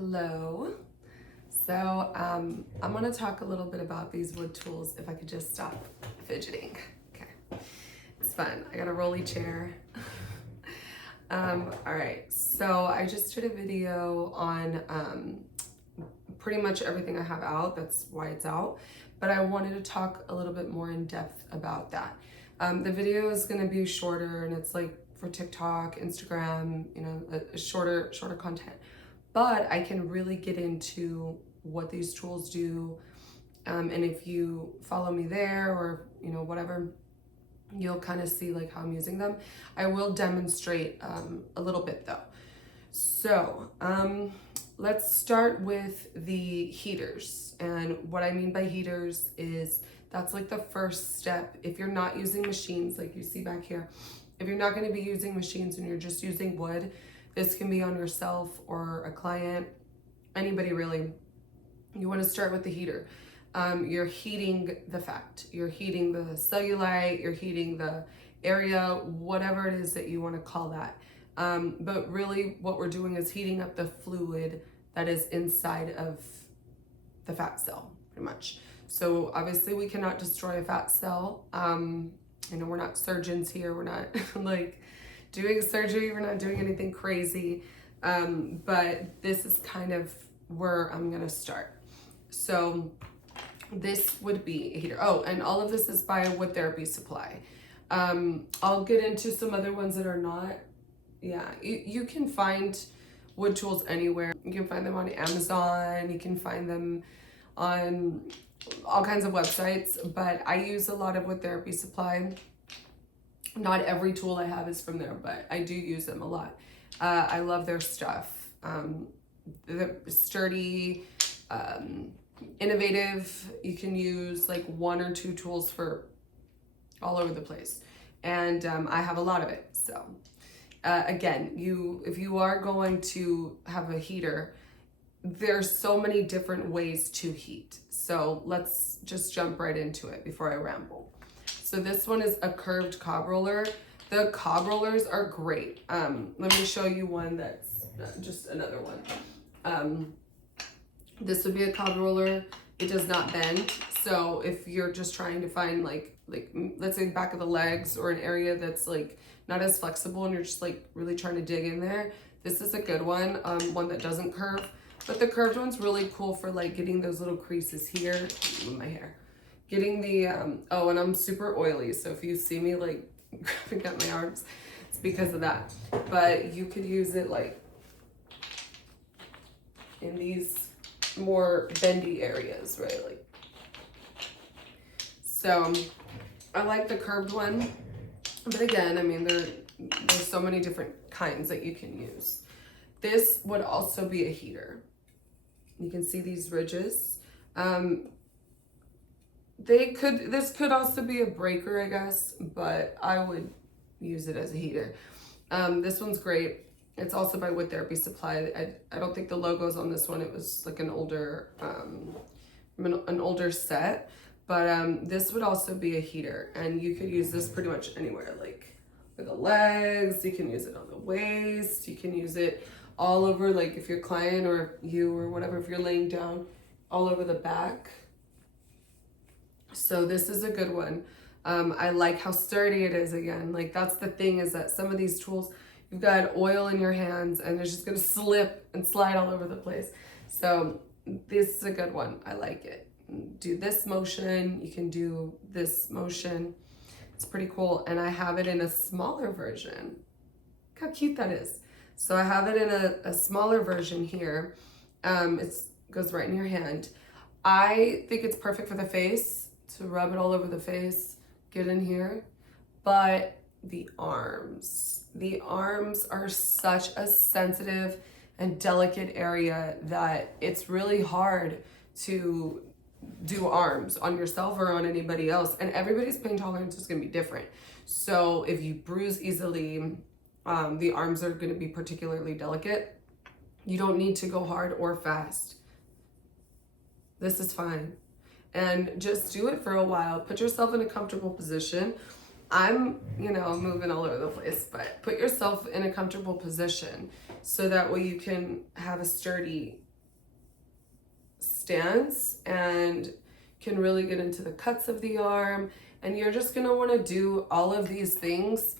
Hello. So I'm going to talk a little bit about these wood tools if I could just stop fidgeting. Okay, it's fun. I got a rolly chair. All right, so I just did a video on pretty much everything I have out. That's why it's out. But I wanted to talk a little bit more in depth about that. The video is going to be shorter, and it's like for TikTok, Instagram, you know, a shorter content. But I can really get into what these tools do, and if you follow me there or you know whatever, you'll kind of see like how I'm using them. I will demonstrate a little bit though. So let's start with the heaters, and what I mean by heaters is that's like the first step. If you're not using machines like you see back here, if you're not going to be using machines and you're just using wood, this can be on yourself or a client, anybody really. You want to start with the heater. You're heating the fat, you're heating the cellulite, you're heating the area, whatever it is that you want to call that. But really what we're doing is heating up the fluid that is inside of the fat cell, pretty much. So obviously we cannot destroy a fat cell. You know, we're not surgeons here. We're not like doing surgery. We're not doing anything crazy. But this is kind of where I'm going to start. So this would be a heater. Oh, and all of this is by Wood Therapy Supply. I'll get into some other ones that are not. Yeah, you can find wood tools anywhere. You can find them on Amazon. You can find them on all kinds of websites, but I use a lot of Wood Therapy Supply. Not every tool I have is from there, but I do use them a lot. I love their stuff. They're sturdy, innovative. You can use like one or two tools for all over the place, and I have a lot of it. So again, if you are going to have a heater, there's so many different ways to heat. So let's just jump right into it before I ramble. So this one is a curved cob roller. The cob rollers are great. Let me show you one that's just another one. This would be a cob roller. It does not bend. So if you're just trying to find like let's say the back of the legs or an area that's like not as flexible and you're just like really trying to dig in there, this is a good one. One that doesn't curve. But the curved one's really cool for like getting those little creases here in my hair. Getting the, oh, and I'm super oily. So if you see me like grabbing at my arms, it's because of that. But you could use it like in these more bendy areas, right? Like, so I like the curved one. But again, I mean, there's so many different kinds that you can use. This would also be a heater. You can see these ridges. This could also be a breaker, I guess, but I would use it as a heater. This one's great. It's also by Wood Therapy Supply. I don't think the logo's on this one. It was like an older set, but this would also be a heater, and you could use this pretty much anywhere, like for the legs. You can use it on the waist. You can use it all over, like if your client or you or whatever, if you're laying down, all over the back. So this is a good one. I like how sturdy it is again. Like that's the thing, is that some of these tools, you've got oil in your hands and it's just gonna slip and slide all over the place. So this is a good one. I like it. Do this motion, you can do this motion. It's pretty cool. And I have it in a smaller version. Look how cute that is. So I have it in a smaller version here. It goes right in your hand. I think it's perfect for the face, to rub it all over the face, get in here. But the arms are such a sensitive and delicate area that it's really hard to do arms on yourself or on anybody else. And everybody's pain tolerance is gonna be different. So if you bruise easily, the arms are going to be particularly delicate. You don't need to go hard or fast. This is fine. And just do it for a while. Put yourself in a comfortable position. I'm, moving all over the place, but put yourself in a comfortable position so that way you can have a sturdy stance and can really get into the cuts of the arm. And you're just gonna wanna do all of these things.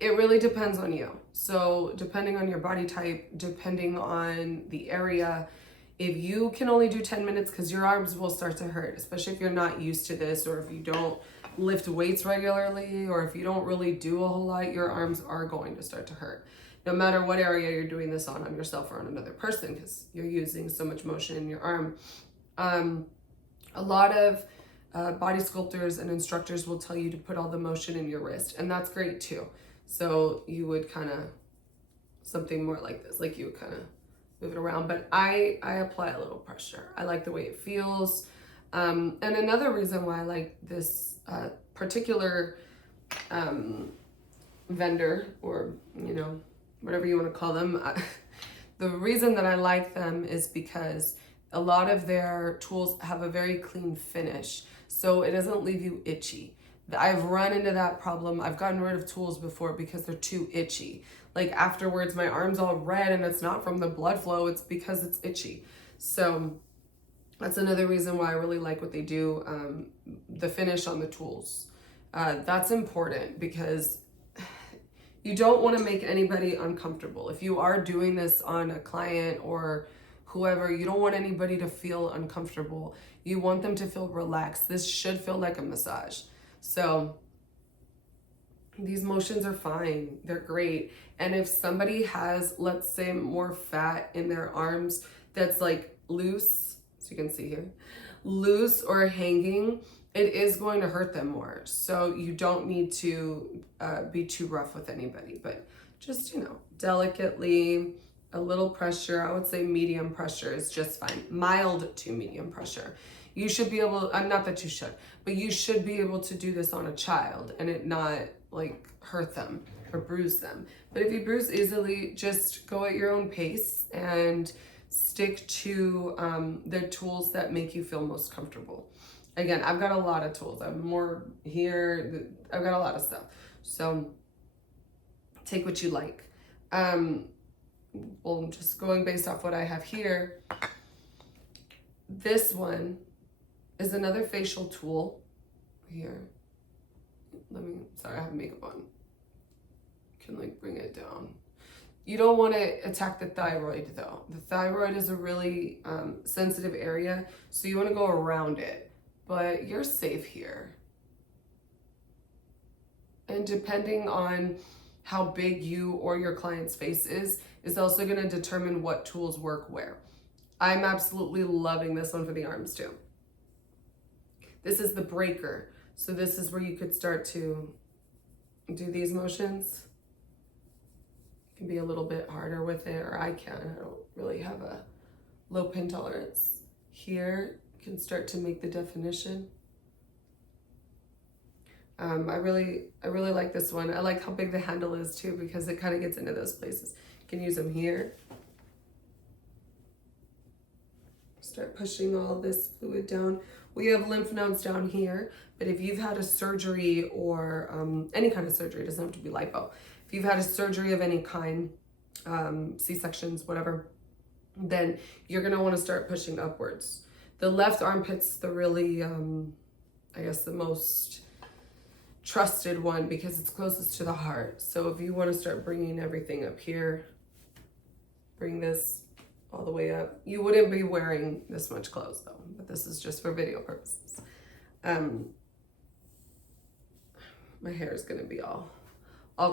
It really depends on you. So depending on your body type, depending on the area, if you can only do 10 minutes, because your arms will start to hurt, especially if you're not used to this, or if you don't lift weights regularly, or if you don't really do a whole lot, your arms are going to start to hurt. No matter what area you're doing this on yourself or on another person, because you're using so much motion in your arm. A lot of body sculptors and instructors will tell you to put all the motion in your wrist, and that's great too. So you would kind of, something more like this, like you would kind of move it around, but I apply a little pressure. I like the way it feels. And another reason why I like this particular vendor, or, you know, whatever you want to call them, the reason that I like them is because a lot of their tools have a very clean finish, so it doesn't leave you itchy. I've run into that problem. I've gotten rid of tools before because they're too itchy. Like afterwards, my arm's all red, and it's not from the blood flow, it's because it's itchy. So that's another reason why I really like what they do, the finish on the tools. That's important because you don't want to make anybody uncomfortable. If you are doing this on a client or whoever, you don't want anybody to feel uncomfortable. You want them to feel relaxed. This should feel like a massage. So these motions are fine. They're great. And if somebody has, let's say, more fat in their arms that's like loose, so you can see here, loose or hanging, it is going to hurt them more. So you don't need to be too rough with anybody, but just, you know, delicately, a little pressure. I would say medium pressure is just fine. Mild to medium pressure. You should be able, not that you should, but you should be able to do this on a child and it not like hurt them or bruise them. But if you bruise easily, just go at your own pace and stick to the tools that make you feel most comfortable. Again, I've got a lot of tools. I'm more here. I've got a lot of stuff. So take what you like. Well, just going based off what I have here, this one is another facial tool here. Sorry, I have makeup on. Can like bring it down. You don't want to attack the thyroid though. The thyroid is a really sensitive area, so you want to go around it, but you're safe here. And depending on how big you or your client's face is also going to determine what tools work where. I'm absolutely loving this one for the arms too. This is the breaker. So this is where you could start to do these motions. You can be a little bit harder with it, or I can. I don't really have a low pin tolerance. Here, you can start to make the definition. I really like this one. I like how big the handle is too, because it kind of gets into those places. You can use them here. Start pushing all this fluid down. We have lymph nodes down here, but if you've had a surgery or any kind of surgery, it doesn't have to be lipo. If you've had a surgery of any kind, C-sections, whatever, then you're gonna wanna start pushing upwards. The left armpit's the really, I guess the most trusted one because it's closest to the heart. So if you wanna start bringing everything up here, bring this all the way up. You wouldn't be wearing this much clothes though, but this is just for video purposes. My hair is gonna be all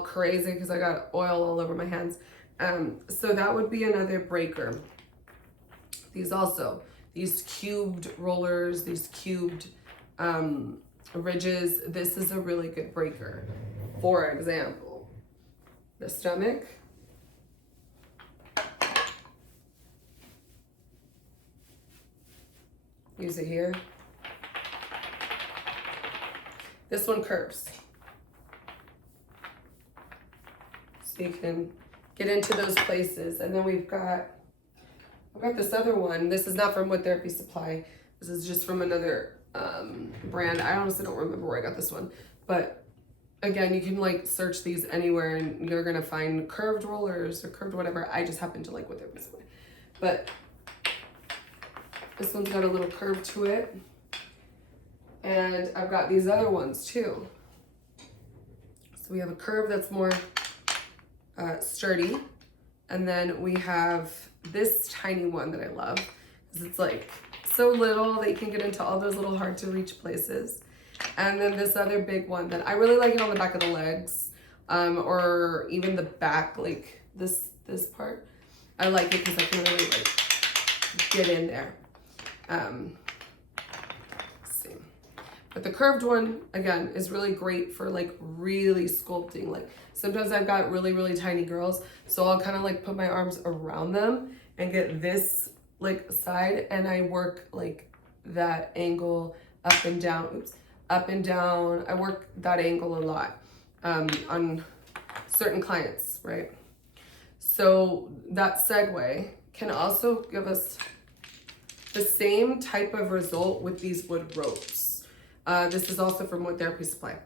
crazy because I got oil all over my hands. So that would be another breaker. These cubed rollers, these cubed ridges, this is a really good breaker. For example, the stomach. Use it here. This one curves. So you can get into those places. And then I've got this other one. This is not from Wood Therapy Supply. This is just from another brand. I honestly don't remember where I got this one. But again, you can like search these anywhere and you're gonna find curved rollers or curved whatever. I just happen to like Wood Therapy Supply. But This one's got a little curve to it. And I've got these other ones too. So we have a curve that's more sturdy. And then we have this tiny one that I love, because it's like so little that you can get into all those little hard to reach places. And then this other big one that I really like it on the back of the legs, or even the back, like this part. I like it because I can really like get in there. Let's see. But the curved one, again, is really great for like really sculpting. Like sometimes I've got really, really tiny girls, so I'll kind of like put my arms around them and get this like side, and I work like that angle up and down, oops, up and down. I work that angle a lot on certain clients, right? So that segue can also give us the same type of result with these wood ropes. This is also from Wood Therapy Supply.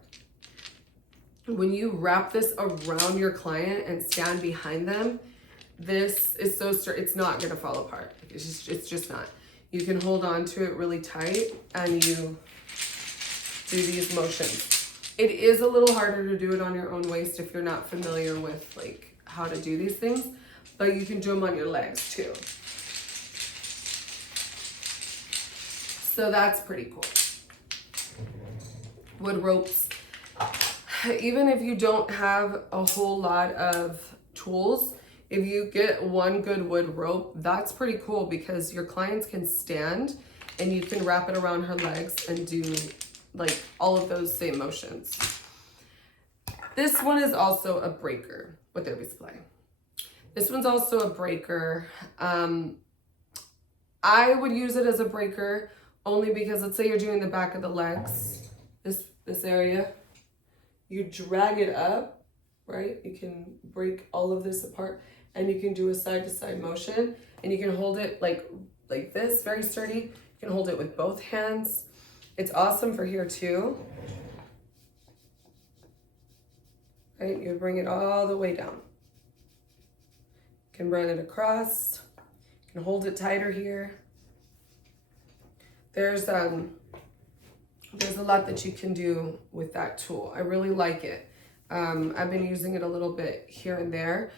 When you wrap this around your client and stand behind them, this is so straight, it's not gonna fall apart. It's just not. You can hold on to it really tight and you do these motions. It is a little harder to do it on your own waist if you're not familiar with like how to do these things, but you can do them on your legs too. So that's pretty cool. Wood ropes. Even if you don't have a whole lot of tools, if you get one good wood rope, that's pretty cool because your clients can stand and you can wrap it around her legs and do like all of those same motions. This one is also a breaker with Therapy Supply. This one's also a breaker. I would use it as a breaker only because let's say you're doing the back of the legs, this area, you drag it up, right? You can break all of this apart and you can do a side to side motion and you can hold it like this, very sturdy. You can hold it with both hands. It's awesome for here too. Right, you bring it all the way down. You can run it across. You can hold it tighter here. There's a lot that you can do with that tool. I really like it. I've been using it a little bit here and there.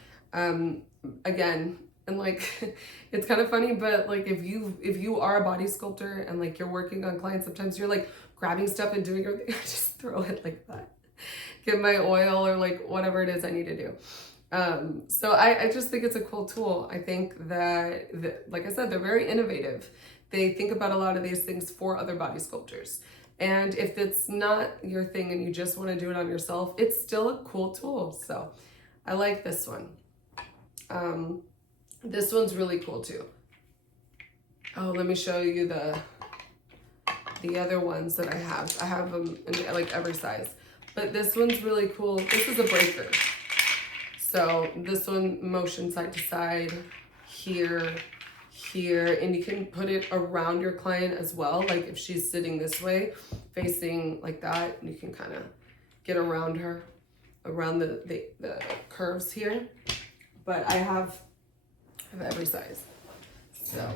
Again, and like, it's kind of funny, but like if you are a body sculptor and like you're working on clients, sometimes you're like grabbing stuff and doing everything. I just throw it like that. Get my oil or like whatever it is I need to do. So I just think it's a cool tool. I think that, like I said, they're very innovative. They think about a lot of these things for other body sculptors. And if it's not your thing and you just want to do it on yourself, it's still a cool tool. So I like this one. This one's really cool too. Oh, let me show you the other ones that I have. I have them in like every size. But this one's really cool. This is a breaker. So this one motion side to side, here, and you can put it around your client as well. Like if she's sitting this way, facing like that, you can kind of get around her, around the curves here. But I have every size. So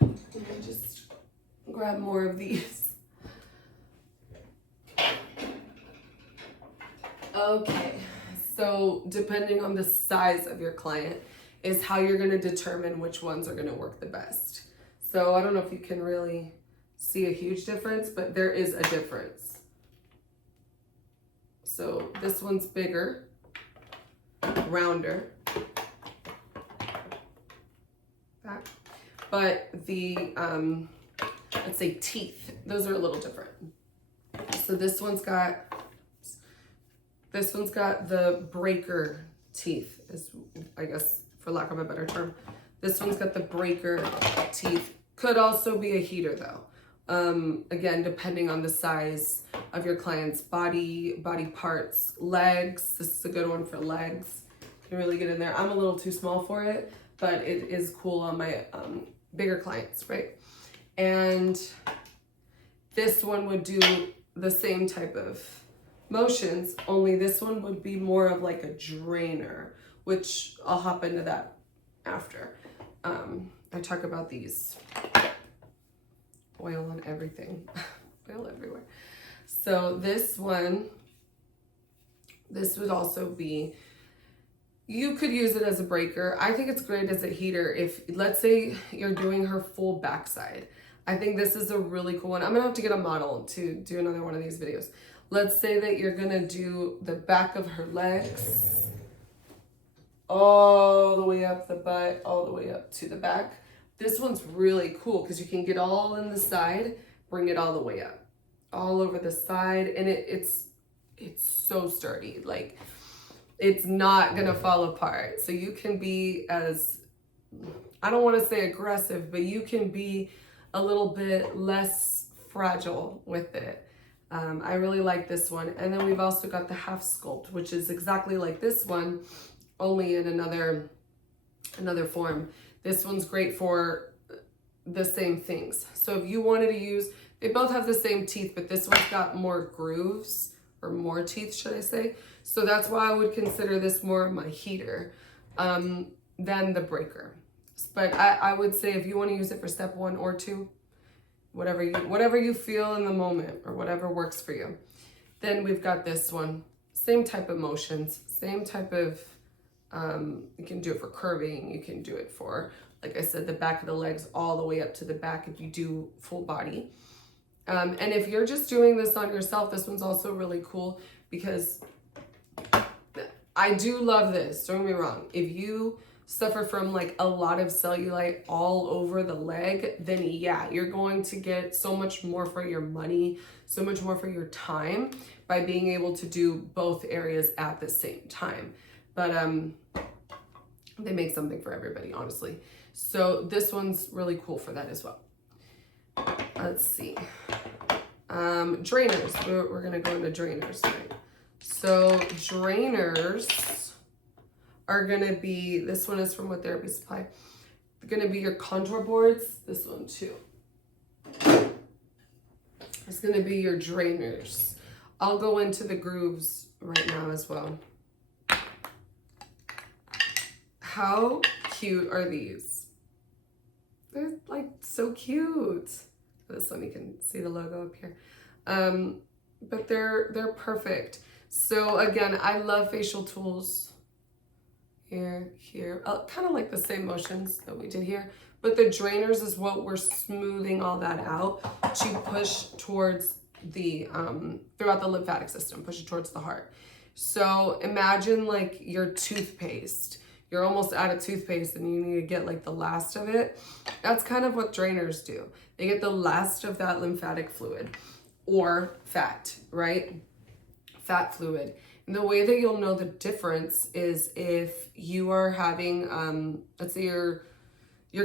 let me just grab more of these. Okay, so depending on the size of your client is how you're going to determine which ones are going to work the best. So I don't know if you can really see a huge difference, but there is a difference. So this one's bigger, rounder, back, but the, let's say teeth, those are a little different. So this one's got the breaker teeth, is I guess for lack of a better term. This one's got the breaker teeth. Could also be a heater though. Again, depending on the size of your client's body parts, legs. This is a good one for legs. You can really get in there. I'm a little too small for it, but it is cool on my bigger clients, right? And this one would do the same type of motions, only this one would be more of like a drainer, which I'll hop into that after. I talk about these. Oil on everything. Oil everywhere. So this one, this would also be, you could use it as a breaker. I think it's great as a heater if, let's say you're doing her full backside. I think this is a really cool one. I'm gonna have to get a model to do another one of these videos. Let's say that you're gonna do the back of her legs, all the way up the butt, all the way up to the back. This one's really cool because you can get all in the side, bring it all the way up, all over the side, and it's so sturdy. Like, it's not gonna fall apart. So you can be as, I don't want to say aggressive, but you can be a little bit less fragile with it. I really like this one. And then we've also got the half sculpt, which is exactly like this one, only in another form. This one's great for the same things. So if you wanted to use, they both have the same teeth, but this one's got more grooves, or more teeth, should I say. So that's why I would consider this more of my heater than the breaker. But I would say if you want to use it for step 1 or 2, whatever you feel in the moment or whatever works for you. Then we've got this one, same type of motions, same type of, you can do it for curving, you can do it for, like I said, the back of the legs all the way up to the back if you do full body. And if you're just doing this on yourself, this one's also really cool because I do love this, don't get me wrong. If you suffer from like a lot of cellulite all over the leg, then yeah, you're going to get so much more for your money, so much more for your time by being able to do both areas at the same time. But they make something for everybody, honestly. So this one's really cool for that as well. Let's see. Drainers. We're gonna go into drainers tonight. So drainers are gonna be, this one is from What Therapy Supply. They're gonna be your contour boards. This one too. It's gonna be your drainers. I'll go into the grooves right now as well. How cute are these? They're like so cute. This one you can see the logo up here. But they're perfect. So again, I love facial tools. Here, kind of like the same motions that we did here, but the drainers is what we're smoothing all that out to push towards the, throughout the lymphatic system, push it towards the heart. So imagine like your toothpaste. You're almost out of toothpaste and you need to get like the last of it. That's kind of what drainers do. They get the last of that lymphatic fluid or fat, right? Fat fluid. And the way that you'll know the difference is if you are having, let's say you're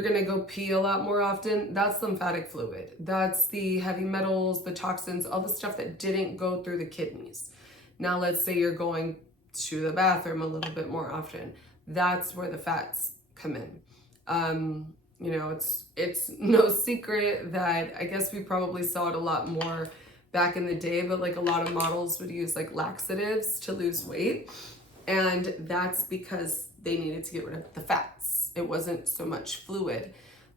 gonna go pee a lot more often, that's lymphatic fluid. That's the heavy metals, the toxins, all the stuff that didn't go through the kidneys. Now let's say you're going to the bathroom a little bit more often. That's where the fats come in. You know, it's no secret that I guess we probably saw it a lot more back in the day, but like a lot of models would use like laxatives to lose weight. And that's because they needed to get rid of the fats. It wasn't so much fluid.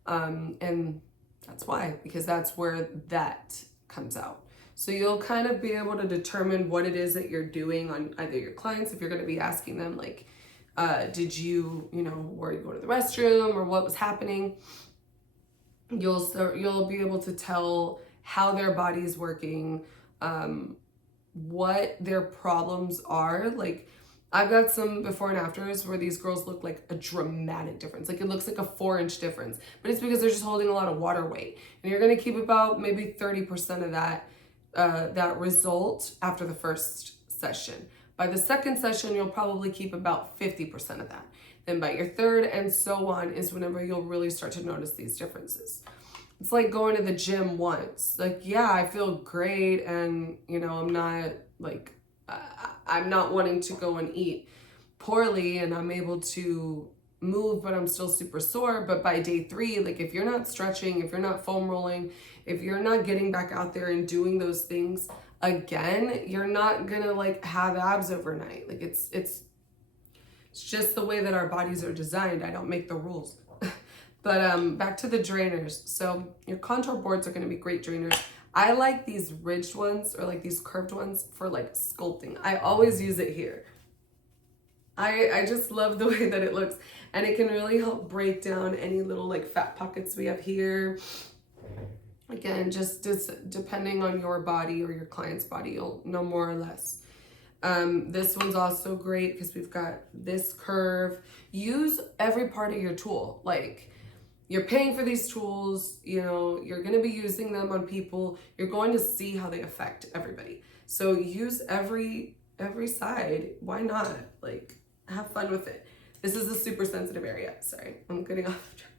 And that's why, because that's where that comes out. So you'll kind of be able to determine what it is that you're doing on either your clients, if you're going to be asking them like, did you were you going to the restroom or what was happening? You'll be able to tell how their body's working, what their problems are. Like I've got some before and afters where these girls look like a dramatic difference. Like it looks like a 4-inch difference, but it's because they're just holding a lot of water weight. And you're going to keep about maybe 30% of that result after the first session. By the second session, you'll probably keep about 50% of that. Then by your third and so on is whenever you'll really start to notice these differences. It's like going to the gym once. Like, yeah, I feel great and, I'm not like, I'm not wanting to go and eat poorly and I'm able to move, but I'm still super sore. But by day 3, like if you're not stretching, if you're not foam rolling, if you're not getting back out there and doing those things again, you're not gonna like have abs overnight. Like it's It's just the way that our bodies are designed. I don't make the rules. But back to the drainers. So your contour boards are going to be great drainers. I like these ridged ones or like these curved ones for like sculpting. I always use it here. I just love the way that it looks, and it can really help break down any little like fat pockets we have here. Again, just depending on your body or your client's body, you'll know more or less. This one's also great because we've got this curve. Use every part of your tool. Like, you're paying for these tools, you know, you're going to be using them on people. You're going to see how they affect everybody. So use every side. Why not? Like, have fun with it. This is a super sensitive area. Sorry, I'm getting off track.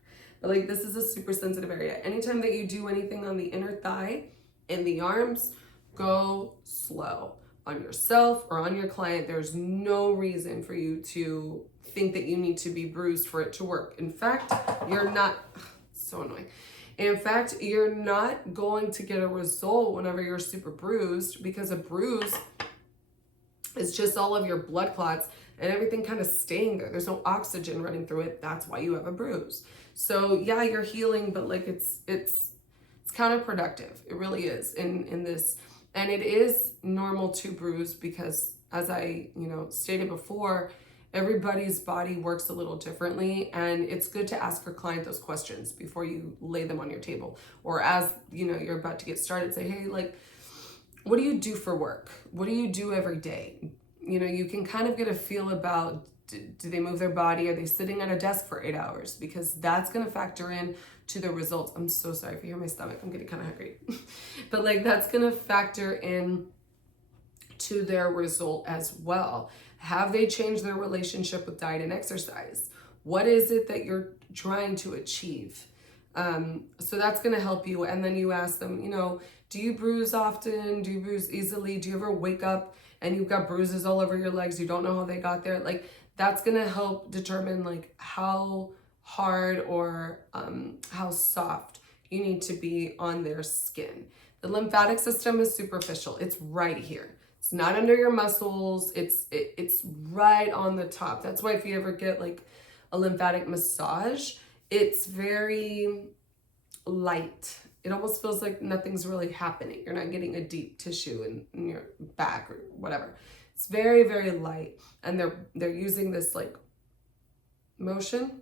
But like, this is a super sensitive area. Anytime that you do anything on the inner thigh and the arms, go slow on yourself or on your client. There's no reason for you to think that you need to be bruised for it to work. In fact, you're not, so annoying. In fact, you're not going to get a result whenever you're super bruised, because a bruise is just all of your blood clots and everything kind of staying there. There's no oxygen running through it. That's why you have a bruise. So yeah, you're healing, but like it's counterproductive. It really is in this. And it is normal to bruise because, as I, stated before, everybody's body works a little differently, and it's good to ask your client those questions before you lay them on your table, or as you're about to get started, say, hey, like, what do you do for work? What do you do every day? You can kind of get a feel about, do they move their body? Are they sitting at a desk for 8 hours? Because that's going to factor in to the results. I'm so sorry if you hear my stomach. I'm getting kind of hungry. But like, that's going to factor in to their result as well. Have they changed their relationship with diet and exercise? What is it that you're trying to achieve? So that's going to help you. And then you ask them, do you bruise often? Do you bruise easily? Do you ever wake up and you've got bruises all over your legs? You don't know how they got there. Like, that's going to help determine like how hard or how soft you need to be on their skin. The lymphatic system is superficial. It's right here. It's not under your muscles. It's right on the top. That's why if you ever get like a lymphatic massage, it's very light. It almost feels like nothing's really happening. You're not getting a deep tissue in your back or whatever. It's very, very light. And they're using this like motion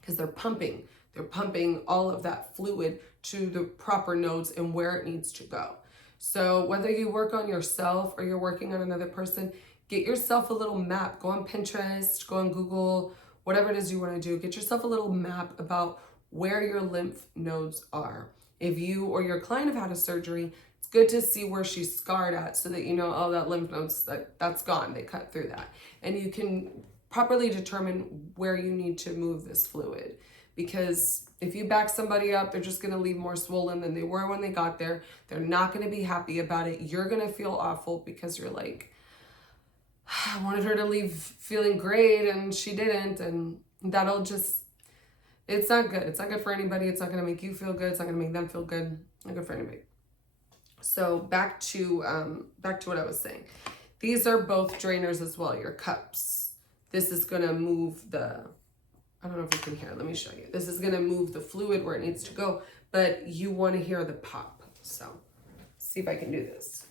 because they're pumping all of that fluid to the proper nodes and where it needs to go. So whether you work on yourself or you're working on another person, get yourself a little map. Go on Pinterest, go on Google, whatever it is you want to do. Get yourself a little map about where your lymph nodes are. If you or your client have had a surgery, it's good to see where she's scarred at so that oh, that lymph nodes, that's gone. They cut through that. And you can properly determine where you need to move this fluid. Because if you back somebody up, they're just going to leave more swollen than they were when they got there. They're not going to be happy about it. You're going to feel awful because you're like, I wanted her to leave feeling great and she didn't. And that'll just, it's not good. It's not good for anybody. It's not going to make you feel good. It's not going to make them feel good. Not good for anybody. So back to what I was saying. These are both drainers as well, your cups. This is going to move I don't know if you can hear. Let me show you. This is going to move the fluid where it needs to go, but you want to hear the pop. So see if I can do this.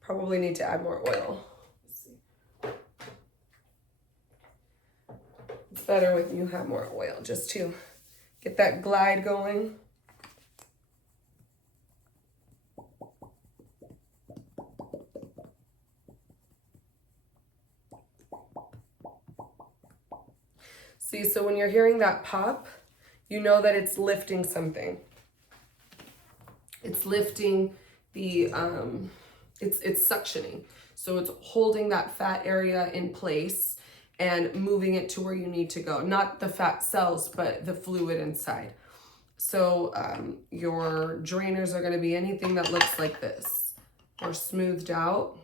Probably need to add more oil. It's better when you have more oil, just to get that glide going. See, so when you're hearing that pop, you know that it's lifting something. It's lifting the, it's suctioning. So it's holding that fat area in place and moving it to where you need to go. Not the fat cells, but the fluid inside. So your drainers are going to be anything that looks like this, or smoothed out.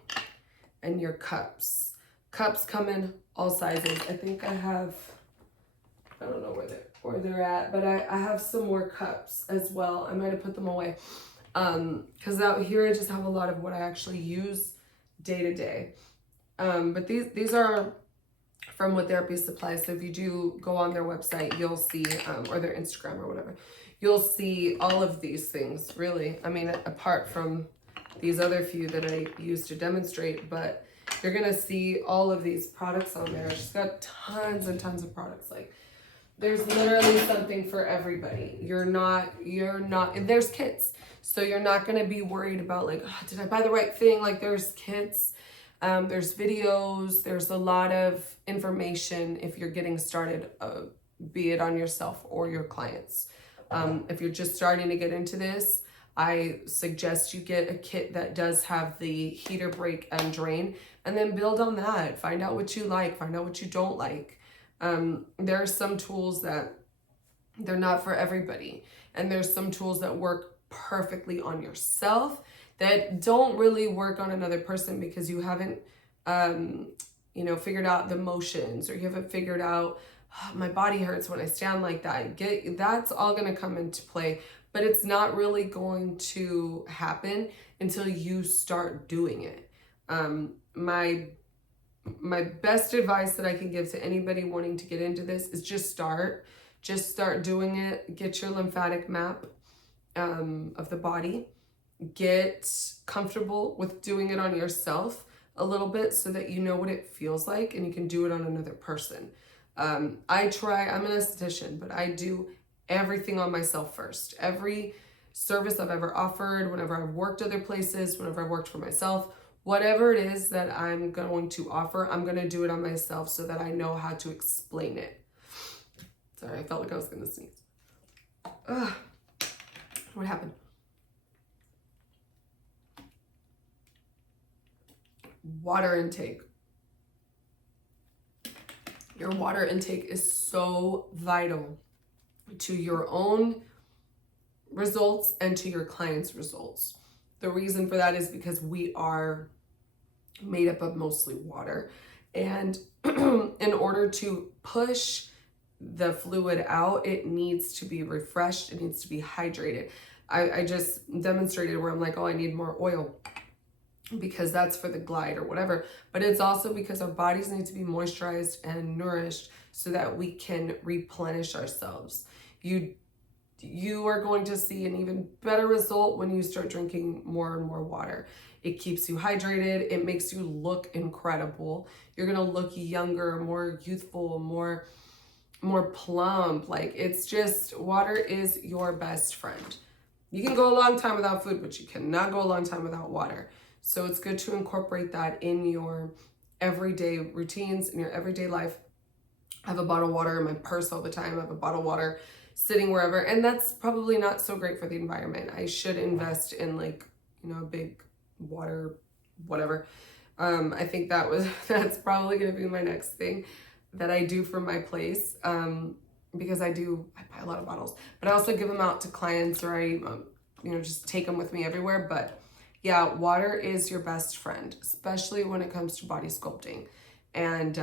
and your cups. Cups come in all sizes. I think I have, I don't know where they're at, but I have some more cups as well. I might have put them away. Because out here I just have a lot of what I actually use day to day. But these are from Wood Therapy Supply. So if you do go on their website, you'll see, or their Instagram or whatever, you'll see all of these things, really. I mean, apart from these other few that I use to demonstrate, but you're gonna see all of these products on there. She's got tons and tons of products. Like, there's literally something for everybody. You're not, there's kits. So you're not gonna be worried about like, oh, did I buy the right thing? Like, there's kits, there's videos, there's a lot of information if you're getting started, be it on yourself or your clients. If you're just starting to get into this, I suggest you get a kit that does have the heater, break, and drain, and then build on that. Find out what you like, find out what you don't like. There are some tools that they're not for everybody, and there's some tools that work perfectly on yourself that don't really work on another person because you haven't, figured out the motions, or you haven't figured out, oh, my body hurts when I stand like that. That's all going to come into play, but it's not really going to happen until you start doing it. My best advice that I can give to anybody wanting to get into this is just start doing it. Get your lymphatic map of the body. Get comfortable with doing it on yourself a little bit so that you know what it feels like and you can do it on another person. I'm an esthetician, but I do everything on myself first. Every service I've ever offered, whenever I've worked other places, whenever I've worked for myself, whatever it is that I'm going to offer, I'm going to do it on myself so that I know how to explain it. Sorry, I felt like I was going to sneeze. Ugh. What happened? Water intake. Your water intake is so vital to your own results and to your clients' results. The reason for that is because we are made up of mostly water, and in order to push the fluid out, it needs to be refreshed, it needs to be hydrated. I just demonstrated where I'm like, oh, I need more oil because that's for the glide or whatever, but it's also because our bodies need to be moisturized and nourished so that we can replenish ourselves. You are going to see an even better result when you start drinking more and more water. It keeps you hydrated. It makes you look incredible. You're going to look younger, more youthful, more plump. Like, it's just, water is your best friend. You can go a long time without food, but you cannot go a long time without water. So it's good to incorporate that in your everyday routines, in your everyday life. I have a bottle of water in my purse all the time. I have a bottle of water sitting wherever, and that's probably not so great for the environment. I should invest in like, a big water, whatever. I think that's probably gonna be my next thing that I do for my place, because I buy a lot of bottles, but I also give them out to clients, or I, just take them with me everywhere. But yeah, water is your best friend, especially when it comes to body sculpting and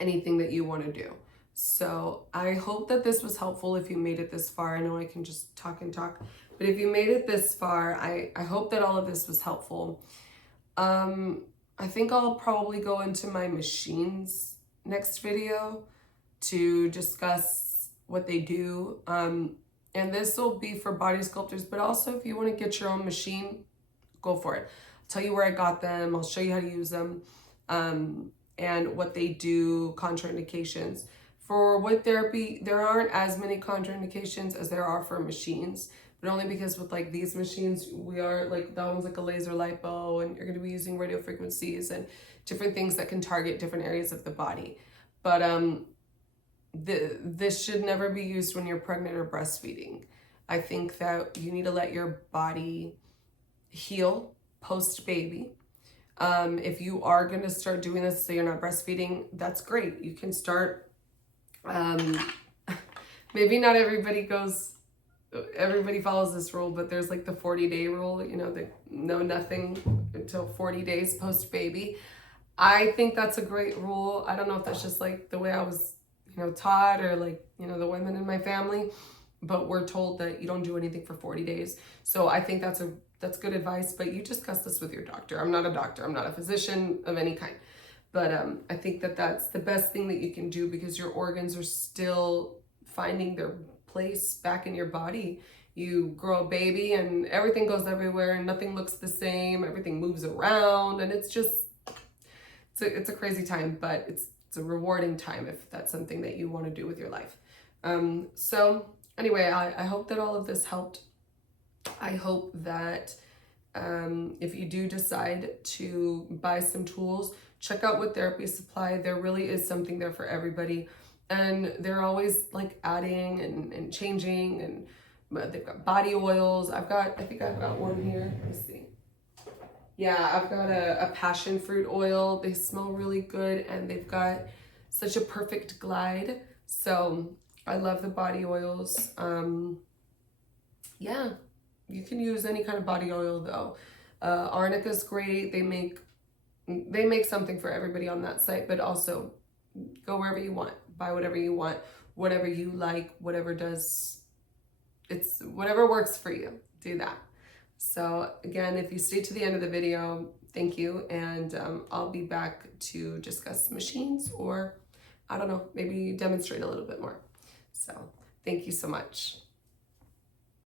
anything that you want to do. So I hope that this was helpful if you made it this far. I know I can just talk and talk, but if you made it this far, I hope that all of this was helpful. I think I'll probably go into my machines next video to discuss what they do. And this will be for body sculptors, but also if you want to get your own machine, go for it. I'll tell you where I got them. I'll show you how to use them, and what they do, contraindications. For wood therapy, there aren't as many contraindications as there are for machines, but only because with like these machines, we are like, that one's like a laser lipo, and you're going to be using radio frequencies and different things that can target different areas of the body. But this should never be used when you're pregnant or breastfeeding. I think that you need to let your body heal post-baby. If you are going to start doing this so you're not breastfeeding, that's great. You can start, maybe not everybody follows this rule, but there's like the 40-day rule, nothing until 40 days post baby. I think that's a great rule. I don't know if that's just like the way I was, taught, or like, the women in my family, but we're told that you don't do anything for 40 days. So I think that's good advice, but you discuss this with your doctor. I'm not a doctor. I'm not a physician of any kind. But I think that that's the best thing that you can do, because your organs are still finding their place back in your body. You grow a baby and everything goes everywhere and nothing looks the same. Everything moves around, and it's a crazy time, but it's a rewarding time if that's something that you want to do with your life. So anyway, I hope that all of this helped. I hope that if you do decide to buy some tools, check out what Therapy Supply. There really is something there for everybody. And they're always like adding and changing, and they've got body oils. I think I've got one here. Let me see. Yeah, I've got a passion fruit oil. They smell really good, and they've got such a perfect glide. So I love the body oils. Yeah, you can use any kind of body oil though. Arnica's great. They make something for everybody on that site, but also go wherever you want, buy whatever you want, whatever you like, whatever works for you, do that. So again, if you stay to the end of the video, thank you. And I'll be back to discuss machines, or I don't know, maybe demonstrate a little bit more. So thank you so much.